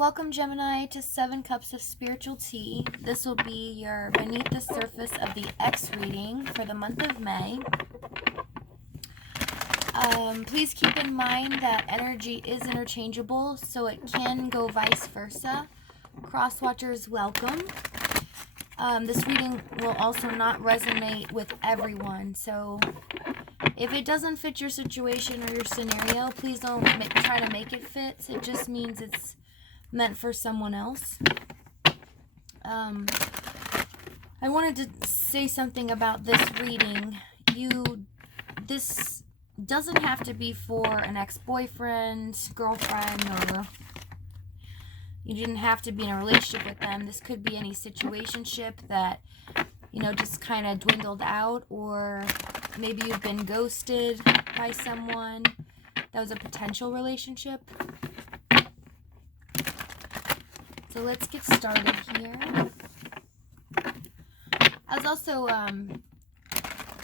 Welcome, Gemini, to 7 Cups of Spiritual Tea. This will be your Beneath the Surface of the X reading for the month of May. Please keep in mind that energy is interchangeable, so it can go vice versa. Cross-watchers, welcome. This reading will also not resonate with everyone, so if it doesn't fit your situation or your scenario, please don't try to make it fit. It just means it's meant for someone else. I wanted to say something about this reading. This doesn't have to be for an ex-boyfriend, girlfriend, or you didn't have to be in a relationship with them. This could be any situationship that, just kind of dwindled out, or maybe you've been ghosted by someone. That was a potential relationship. So let's get started here. I was also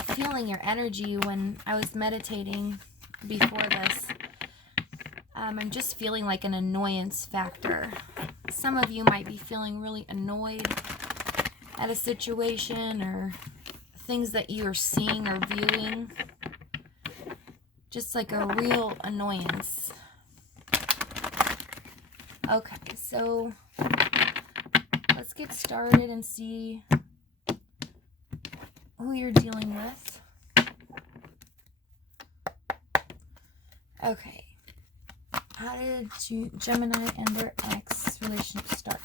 feeling your energy when I was meditating before this. I'm just feeling like an annoyance factor. Some of you might be feeling really annoyed at a situation or things that you're seeing or viewing. Just like a real annoyance. Okay, so let's get started and see who you're dealing with. Okay. How did Gemini and their ex relationship start?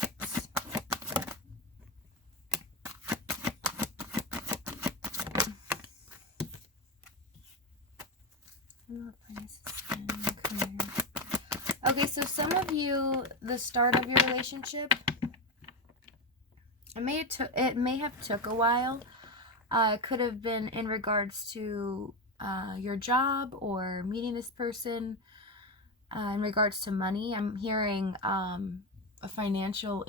Okay, so some of you, the start of your relationship, it may have took a while. It could have been in regards to your job or meeting this person. In regards to money, I'm hearing a financial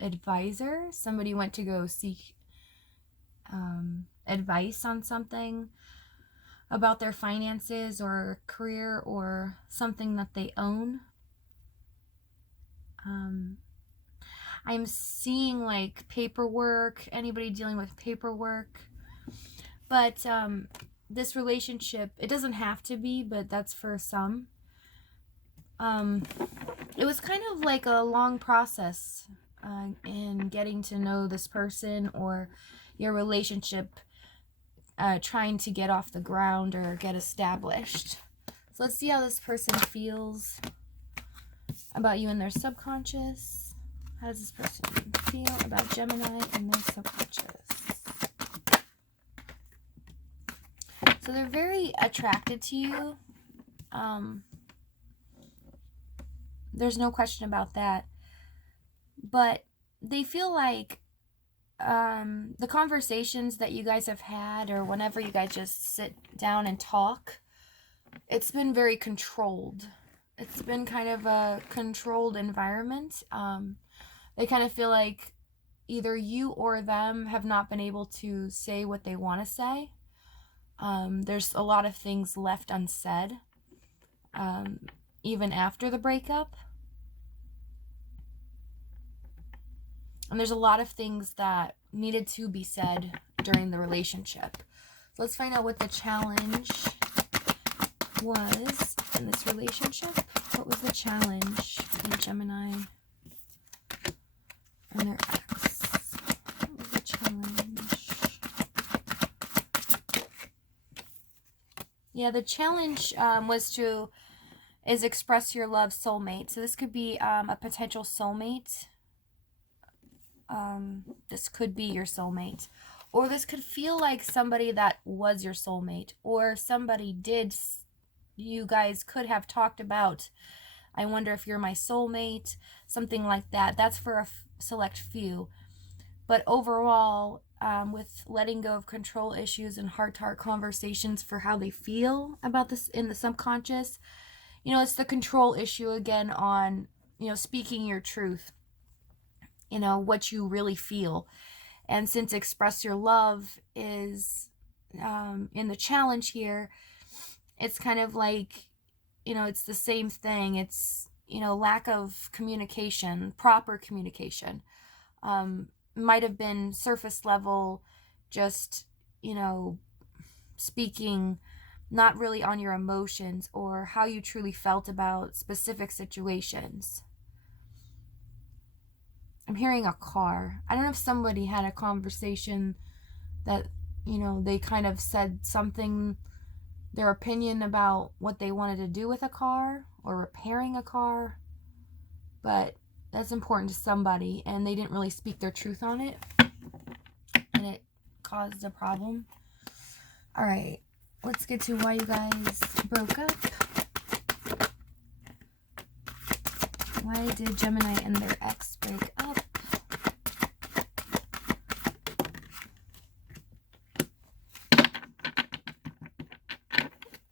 advisor. Somebody went to go seek advice on something about their finances or career or something that they own. I'm seeing like paperwork, anybody dealing with paperwork. But this relationship, it doesn't have to be, but that's for some. It was kind of like a long process in getting to know this person or your relationship, trying to get off the ground or get established. So let's see how this person feels about you in their subconscious. How does this person feel about Gemini and their subconscious? So they're very attracted to you. There's no question about that. But they feel like the conversations that you guys have had, or whenever you guys just sit down and talk, it's been very controlled. It's been kind of a controlled environment. They kind of feel like either you or them have not been able to say what they want to say. There's a lot of things left unsaid, even after the breakup. And there's a lot of things that needed to be said during the relationship. So let's find out what the challenge was in this relationship. What was the challenge in Gemini and their ex? What was the challenge? Yeah, the challenge is express your love soulmate. So this could be a potential soulmate. This could be your soulmate. Or this could feel like somebody that was your soulmate. Or somebody you guys could have talked about, I wonder if you're my soulmate. Something like that. That's for a select few. But overall, with letting go of control issues and heart-to-heart conversations for how they feel about this in the subconscious, it's the control issue again on, speaking your truth, what you really feel. And since express your love is in the challenge here, it's kind of like, it's the same thing. It's lack of communication, proper communication. Might have been surface level, just, speaking not really on your emotions or how you truly felt about specific situations. I'm hearing a car. I don't know if somebody had a conversation that, they kind of said something, their opinion about what they wanted to do with a car or repairing a car, but that's important to somebody and they didn't really speak their truth on it and it caused a problem. All right, let's get to why you guys broke up. Why did Gemini and their ex break up?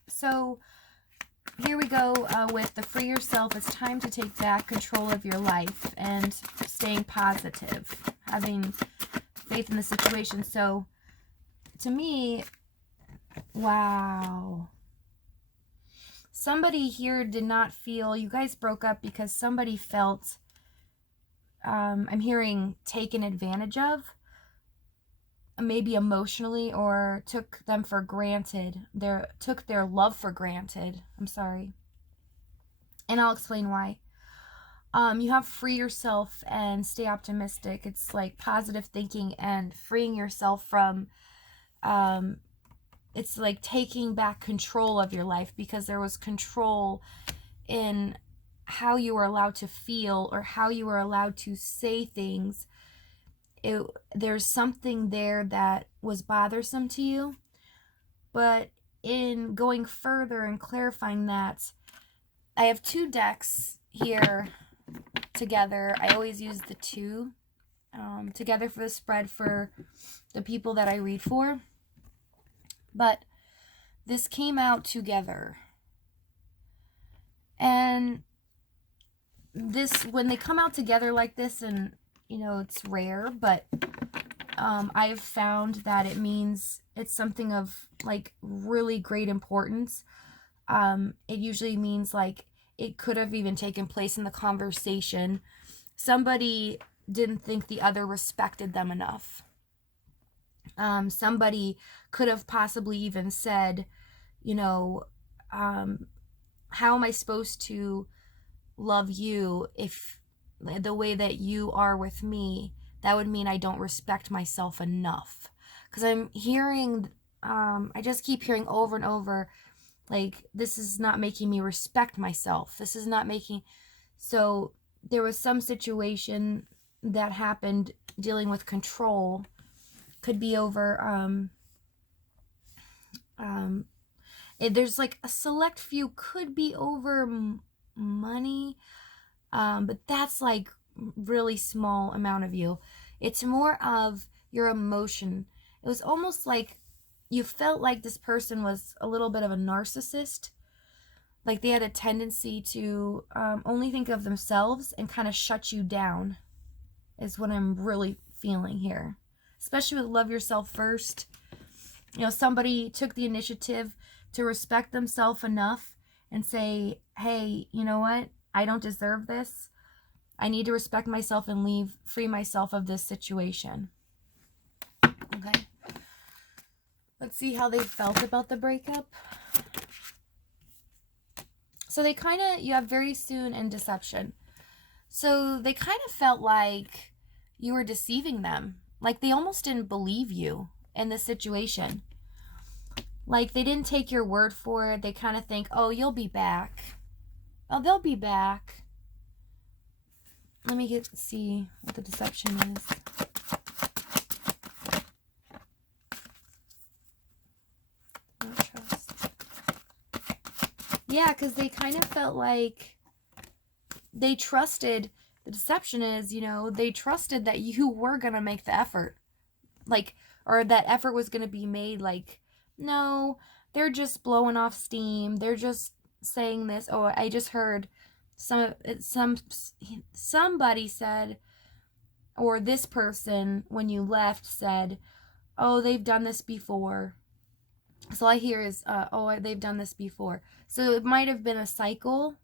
So here we go with the free yourself. It's time to take back control of your life and staying positive, having faith in the situation. So to me, wow. Somebody here did not feel, you guys broke up because somebody felt, I'm hearing, taken advantage of, maybe emotionally, or took them for granted. Took their love for granted. I'm sorry. And I'll explain why. You have free yourself and stay optimistic. It's like positive thinking and freeing yourself from, it's like taking back control of your life, because there was control in how you were allowed to feel or how you were allowed to say things. There's something there that was bothersome to you. But in going further and clarifying that, I have two decks here together. I always use the two together for the spread for the people that I read for. But this came out together. And this, when they come out together like this, and it's rare, but I've found that it means it's something of like really great importance. It usually means like it could have even taken place in the conversation. Somebody didn't think the other respected them enough. Somebody could have possibly even said, how am I supposed to love you if the way that you are with me? That would mean I don't respect myself enough. Because I'm hearing, I just keep hearing over and over, like, this is not making me respect myself. This is not making... So there was some situation that happened dealing with control. Could be over, there's like a select few, could be over money, but that's like really small amount of you. It's more of your emotion. It was almost like you felt like this person was a little bit of a narcissist. Like they had a tendency to only think of themselves and kind of shut you down, is what I'm really feeling here. Especially with love yourself first. Somebody took the initiative to respect themselves enough and say, hey, you know what? I don't deserve this. I need to respect myself and free myself of this situation. Okay. Let's see how they felt about the breakup. So they kind of, you have very soon and deception. So they kind of felt like you were deceiving them. Like they almost didn't believe you in this situation. Like they didn't take your word for it. They kind of think, oh, you'll be back. Oh, they'll be back. Let me see what the deception is. No trust. Yeah, because they kind of felt like they trusted. The deception is, they trusted that you were going to make the effort. Like, or that effort was going to be made. Like, no, they're just blowing off steam. They're just saying this. Oh, I just heard somebody said, or this person, when you left, said, oh, they've done this before. So all I hear is, oh, they've done this before. So it might have been a cycle.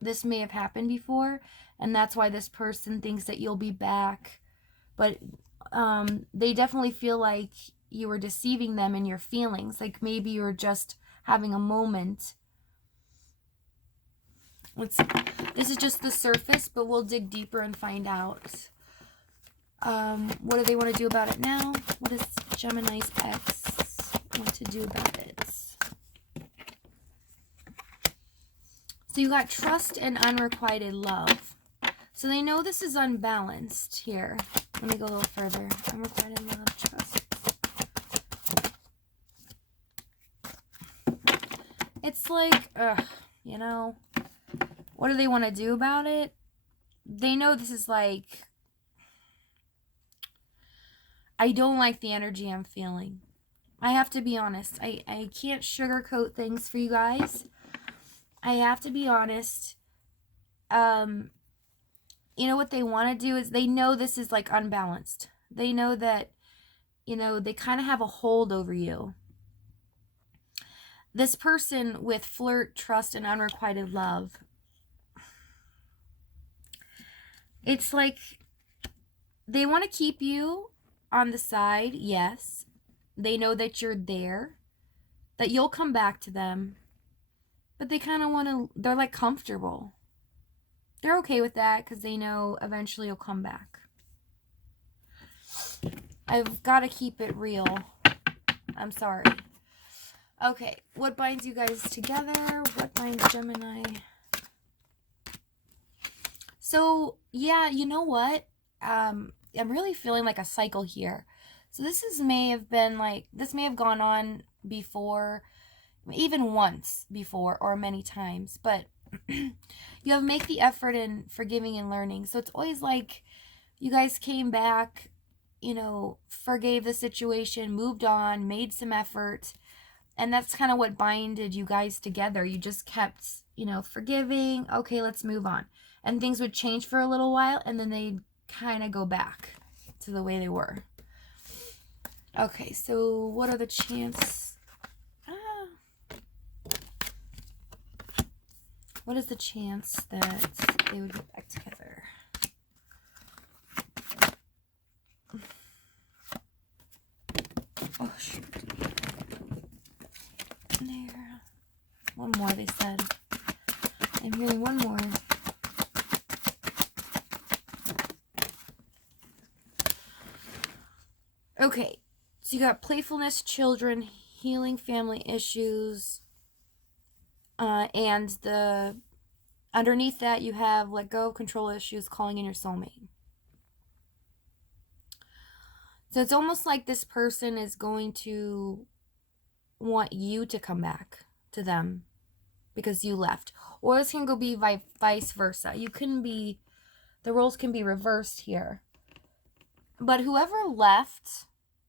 this may have happened before, and that's why this person thinks that you'll be back. But they definitely feel like you were deceiving them in your feelings. Like maybe you were just having a moment. This is just the surface, but we'll dig deeper and find out. What do they want to do about it now? What does Gemini's ex want to do about it? So you got trust and unrequited love. So they know this is unbalanced here. Let me go a little further. Unrequited love, trust. It's like, you know, what do they want to do about it? They know this is like, I don't like the energy I'm feeling. I have to be honest. I can't sugarcoat things for you guys. I have to be honest. You know what they want to do is they know this is like unbalanced. They know that, you know, they kind of have a hold over you. This person with flirt, trust, and unrequited love, it's like they want to keep you on the side, yes. They know that you're there, that you'll come back to them, but they kind of want to, they're like comfortable. They're okay with that because they know eventually you'll come back. I've got to keep it real. I'm sorry. Okay, what binds you guys together? What binds Gemini? So, yeah, you know what? I'm really feeling like a cycle here. So this may have gone on before, even once before, or many times, but you have make the effort in forgiving and learning. So it's always like you guys came back, you know, forgave the situation, moved on, made some effort, and that's kind of what binded you guys together. You just kept, you know, forgiving, okay, let's move on. And things would change for a little while, and then they'd kind of go back to the way they were. Okay, so what are the chances? What is the chance that they would get back together? Oh, shoot. There. One more, they said. I'm hearing one more. Okay, so you got playfulness, children, healing family issues, and underneath that you have let go, control issues, calling in your soulmate. So it's almost like this person is going to want you to come back to them because you left. Or this can go be vice versa. The roles can be reversed here. But whoever left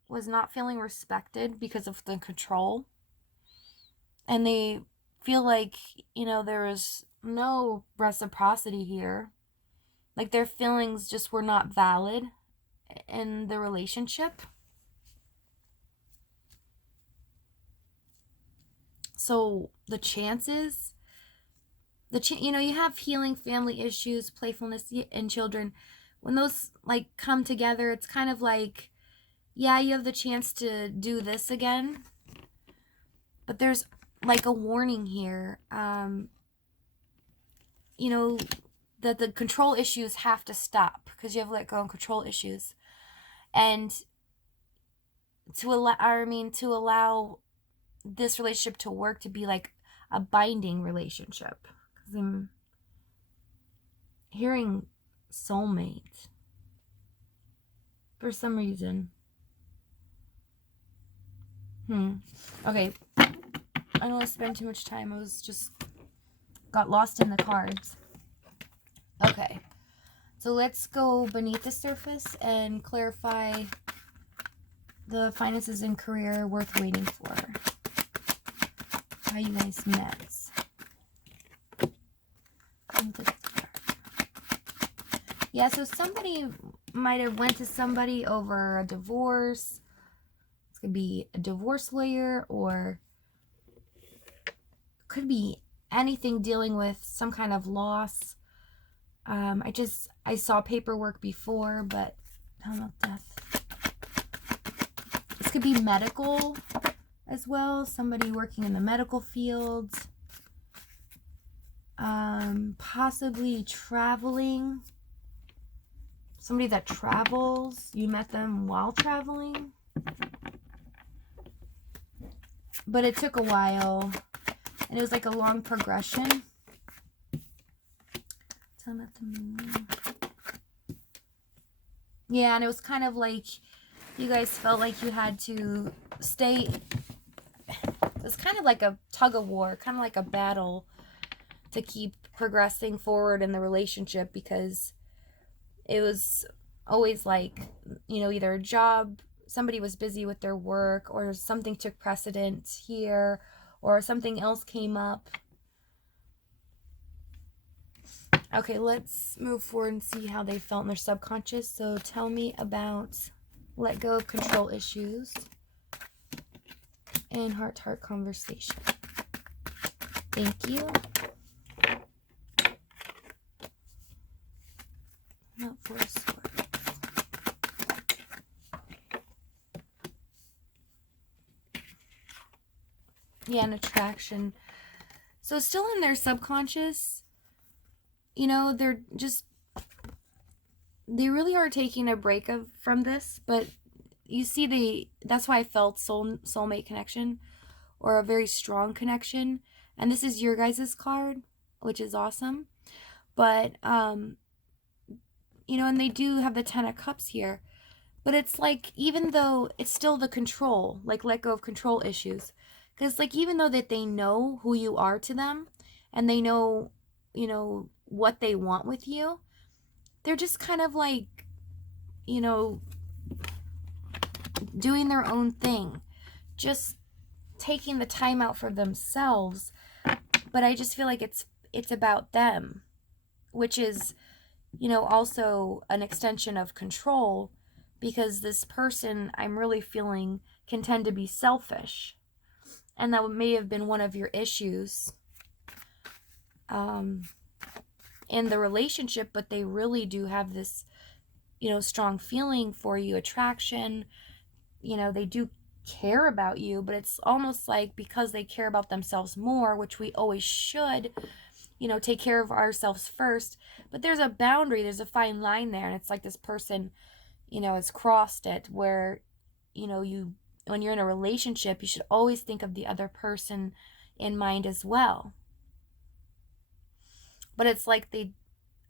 was not feeling respected because of the control. And they feel like, you know, there is no reciprocity here. Like their feelings just were not valid in the relationship. So the chances, you know, you have healing family issues, playfulness, and children. When those like come together, it's kind of like, yeah, you have the chance to do this again. But there's like a warning here. You know, that the control issues have to stop because you have let go and control issues. And to allow this relationship to work to be like a binding relationship. Because I'm hearing soulmate for some reason. Okay. I don't want to spend too much time. I was just got lost in the cards. Okay. So let's go beneath the surface and clarify the finances and career worth waiting for. How you guys met. Yeah, so somebody might have went to somebody over a divorce. It's going to be a divorce lawyer, or could be anything dealing with some kind of loss. I saw paperwork before, but how about death? This could be medical as well. Somebody working in the medical field. Possibly traveling. Somebody that travels. You met them while traveling. But it took a while. And it was like a long progression. Tell them at the moon. Yeah, and it was kind of like you guys felt like you had to stay. It was kind of like a tug of war, kind of like a battle to keep progressing forward in the relationship, because it was always like, you know, either a job, somebody was busy with their work, or something took precedence here, or something else came up. Okay, let's move forward and see how they felt in their subconscious. So tell me about let go of control issues and heart-to-heart conversation. Thank you. Not for a sword. Yeah, an attraction. So still in their subconscious, you know, they really are taking a break from this, but you see that's why I felt soulmate connection, or a very strong connection. And this is your guys' card, which is awesome. But, you know, and they do have the 10 of Cups here. But it's like, even though it's still the control, like let go of control issues. Because like, even though that they know who you are to them, and they know, you know, what they want with you, they're just kind of like, you know, doing their own thing. Just taking the time out for themselves. But I just feel like it's about them, which is, you know, also an extension of control, because this person, I'm really feeling, can tend to be selfish. And that may have been one of your issues in the relationship, but they really do have this, you know, strong feeling for you, attraction. You know, they do care about you, but it's almost like because they care about themselves more, which we always should, you know, take care of ourselves first. But there's a boundary, there's a fine line there, and it's like this person, you know, has crossed it, where, you know, when you're in a relationship, you should always think of the other person in mind as well. But it's like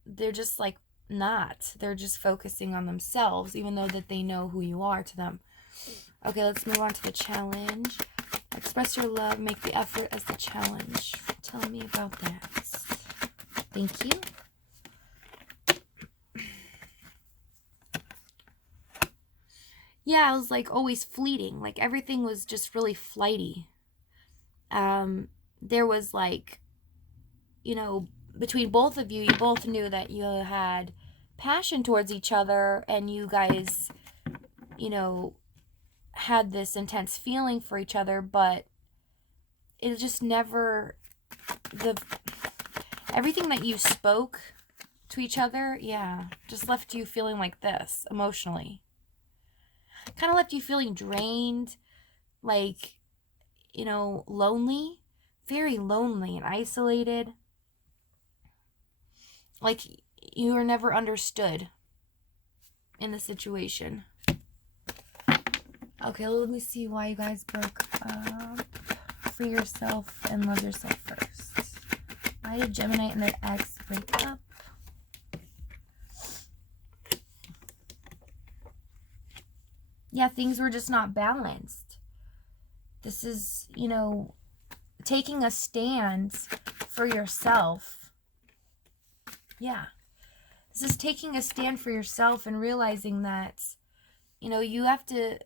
they're just like not. They're just focusing on themselves, even though that they know who you are to them. Okay, let's move on to the challenge. Express your love, make the effort as the challenge. Tell me about that. Thank you. Yeah, it was like always fleeting. Like everything was just really flighty. There was like, you know, between both of you, you both knew that you had passion towards each other, and you guys, you know, had this intense feeling for each other, but it just never, everything that you spoke to each other, yeah, just left you feeling like this emotionally. Kind of left you feeling drained, like, you know, lonely, very lonely and isolated. Like you were never understood in the situation. Okay, let me see why you guys broke up. Free yourself and love yourself first. Why did Gemini and their ex break up? Yeah, things were just not balanced. This is, you know, taking a stand for yourself. Yeah. This is taking a stand for yourself and realizing that, you know, you have to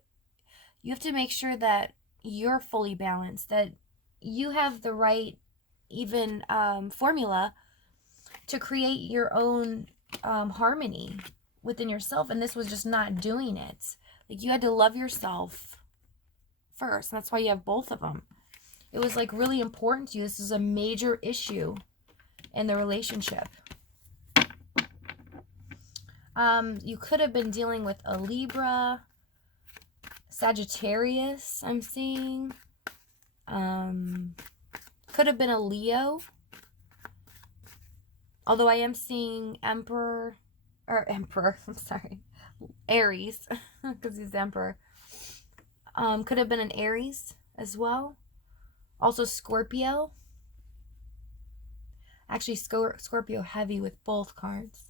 make sure that you're fully balanced, that you have the right even formula to create your own harmony within yourself. And this was just not doing it. Like you had to love yourself first. And that's why you have both of them. It was like really important to you. This is a major issue in the relationship. You could have been dealing with a Libra, Sagittarius, I'm seeing. Could have been a Leo. Although I am seeing Emperor, I'm sorry, Aries, because he's Emperor. Could have been an Aries as well. Also Scorpio. Actually, Scorpio heavy with both cards.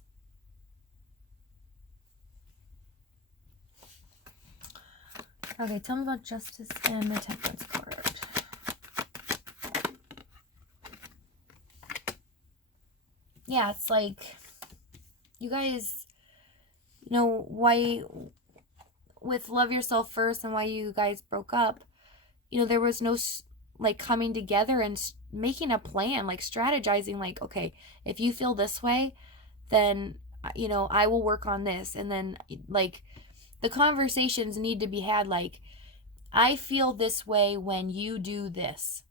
Okay, tell me about Justice and the Temperance card. Yeah, it's like, you guys, you know, why, with Love Yourself First and why you guys broke up, you know, there was no, like, coming together and making a plan, like, strategizing, like, okay, if you feel this way, then, you know, I will work on this. And then, like, the conversations need to be had, like, I feel this way when you do this.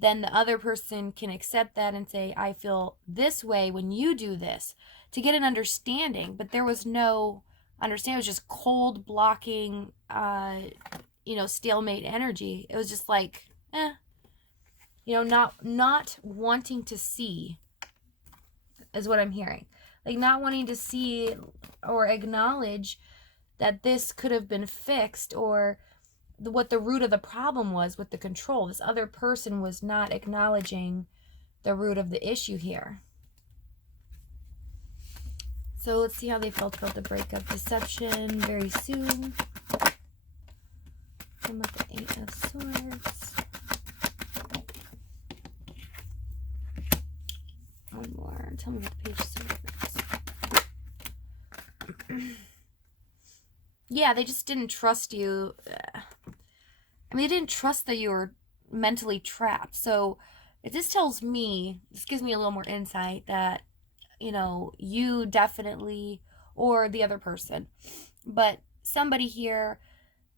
Then the other person can accept that and say, I feel this way when you do this, to get an understanding. But there was no understanding. It was just cold blocking, you know, stalemate energy. It was just like, you know, not wanting to see is what I'm hearing. Like, not wanting to see or acknowledge that this could have been fixed, or what the root of the problem was with the control. This other person was not acknowledging the root of the issue here. So let's see how they felt about the breakup. Deception very soon. And with the 8 of Swords. One more. Tell me what the Page of Swords. Yeah, they just didn't trust you. I mean, they didn't trust that you were mentally trapped. So if this tells me, this gives me a little more insight that, you know, you definitely, or the other person, but somebody here,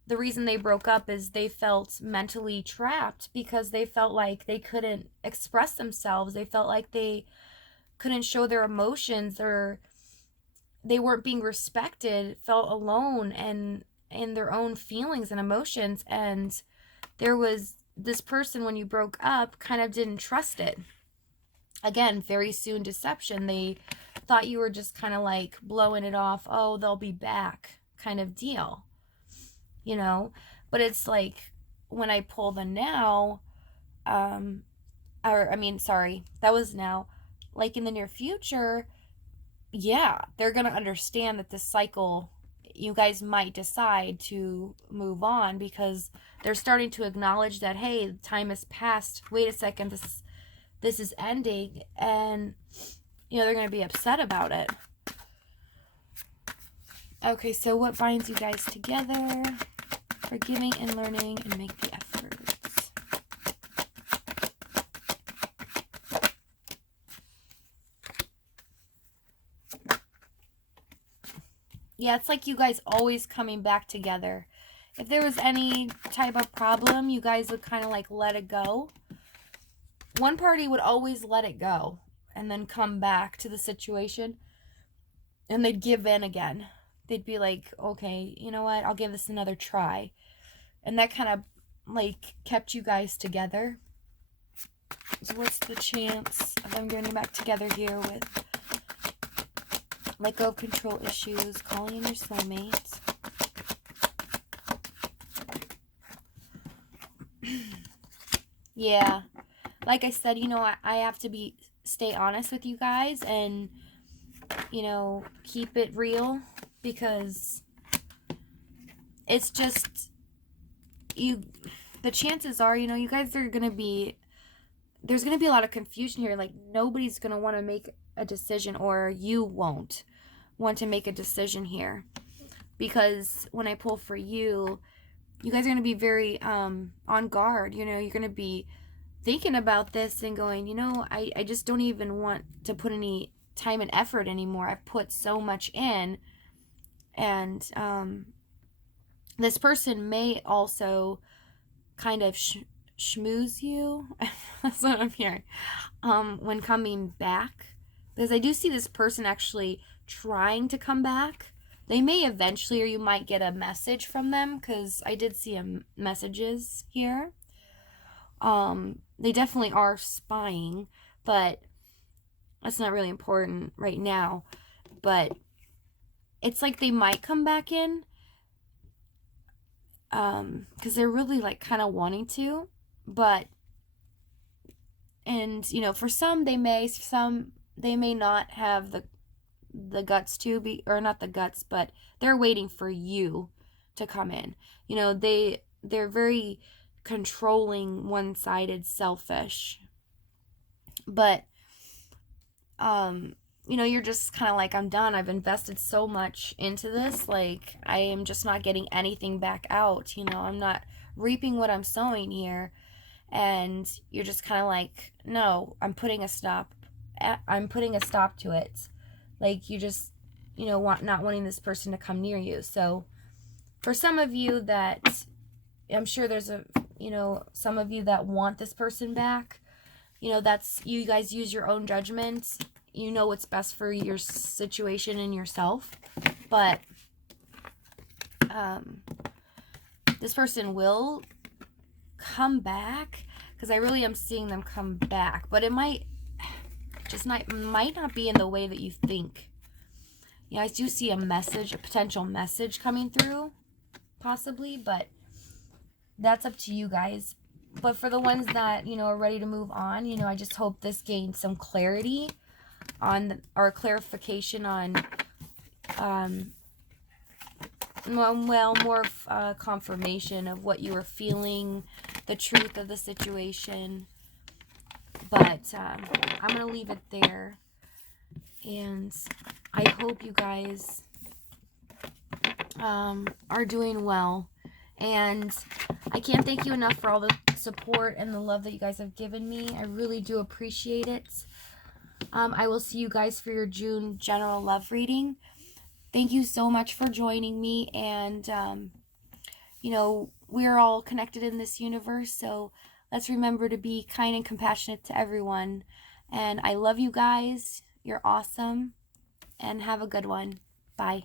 the reason they broke up is they felt mentally trapped because they felt like they couldn't express themselves. They felt like they couldn't show their emotions, or they weren't being respected, felt alone and in their own feelings and emotions. And there was this person, when you broke up, kind of didn't trust it. Again, very soon deception. They thought you were just kind of like blowing it off. Oh, they'll be back kind of deal, you know. But it's like, when I pull the now, that was now, like in the near future, yeah, they're going to understand that this cycle, you guys might decide to move on, because they're starting to acknowledge that, hey, time has passed. Wait a second, this is ending, and, you know, they're going to be upset about it. Okay, so what binds you guys together? Forgiving and learning, and make the efforts. Yeah, it's like you guys always coming back together. If there was any type of problem, you guys would kind of like let it go. One party would always let it go and then come back to the situation, and they'd give in again. They'd be like, okay, you know what? I'll give this another try. And that kind of like kept you guys together. So what's the chance of them getting back together here with let go of control issues, calling in your soulmate? Yeah. Like I said, you know, I have to stay honest with you guys and, you know, keep it real, because it's just, the chances are, you know, you guys are going to be, there's going to be a lot of confusion here. Like, nobody's going to want to make a decision, or you won't want to make a decision here, because when I pull for you, you guys are going to be very on guard. You know, you're going to be thinking about this and going, you know, I just don't even want to put any time and effort anymore. I've put so much in. And this person may also kind of schmooze you. That's what I'm hearing. When coming back. Because I do see this person actually trying to come back. They may eventually, or you might get a message from them, because I did see messages here. They definitely are spying, but that's not really important right now. But it's like they might come back in, because they're really like kind of wanting to, but, and you know, for some they may not have the guts to be, or not the guts, but they're waiting for you to come in. You know, they're very controlling, one-sided, selfish. But you know, you're just kind of like, I'm done. I've invested so much into this. Like, I am just not getting anything back out. You know, I'm not reaping what I'm sowing here. And you're just kind of like, no, I'm putting a stop to it. Like, you just, you know, not wanting this person to come near you. So for some of you that, I'm sure there's some of you that want this person back, you know, that's, you guys use your own judgment. You know what's best for your situation and yourself. But this person will come back, because I really am seeing them come back. But it might not be in the way that you think. You know, I do see a potential message coming through, possibly, but that's up to you guys. But for the ones that, you know, are ready to move on, you know, I just hope this gains some clarity on, or clarification on, more confirmation of what you were feeling, the truth of the situation. But I'm going to leave it there. And I hope you guys are doing well. And I can't thank you enough for all the support and the love that you guys have given me. I really do appreciate it. I will see you guys for your June general love reading. Thank you so much for joining me. And, you know, we're all connected in this universe. So let's remember to be kind and compassionate to everyone. And I love you guys. You're awesome. And have a good one. Bye.